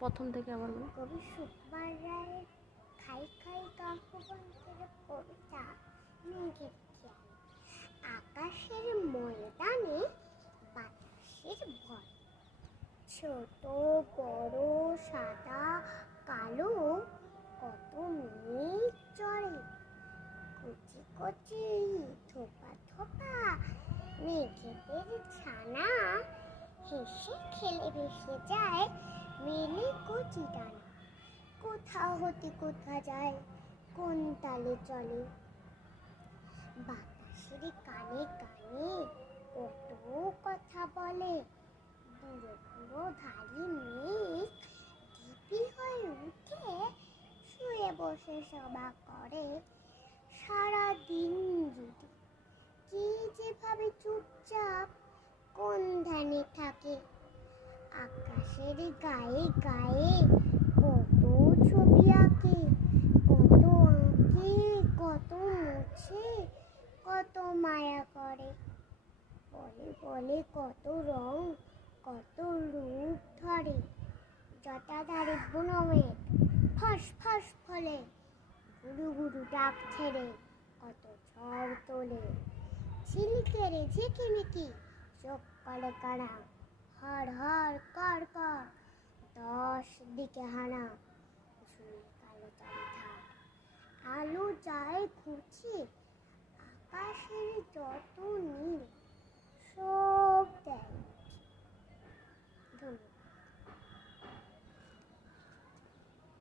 প্রথম থেকে আবার বলো। কবি সুকুমার রায়ের খাই খাই কাব্যগ্রন্থের কবিতা মেঘের খেয়াল। আকাশের ময়দানে বাতাসের ভয়, ছোট বড় সাদা কালো কত মেঘ চড়ে, কচি কচি থোপা থোপা মেঘেদের ছানা, হেসে খেলে ভেসে যায় মেলে কচি ডানা। কোথা হতে কোথা যায়, কোন তালে চলে, বাতাসের কানে কানে কত কথা বলে। বুড়ো বুড়ো ধারি মেঘ ঢিপি হয়ে উঠে, শুয়ে বসে সভা করে সারা দিন জুড়ে। কে যেভাবে চুপচাপ কোন ধ্যানে থাকে, আকাশের গায়ে গায়ে কত ছবি আঁকে, কত আঁকে কত মুছে, কত মায়া করে। বলে বলে কত রং কত রূপ ধরে, জটাধারে বুনো মেঘ ফস ফস ফলে, গুরু গুরু ডাক ছেড়ে কত ঝড় তোলে। ঝিলিকেরে ঝিকিমিকি চোখ করে কানা, হর হর কর কর 10 দিকে হানা। ঝুল কালো চারিধার আলো যায় ঘুরছে, আকাশের যত নীল সব দেয়। ধন্যবাদ।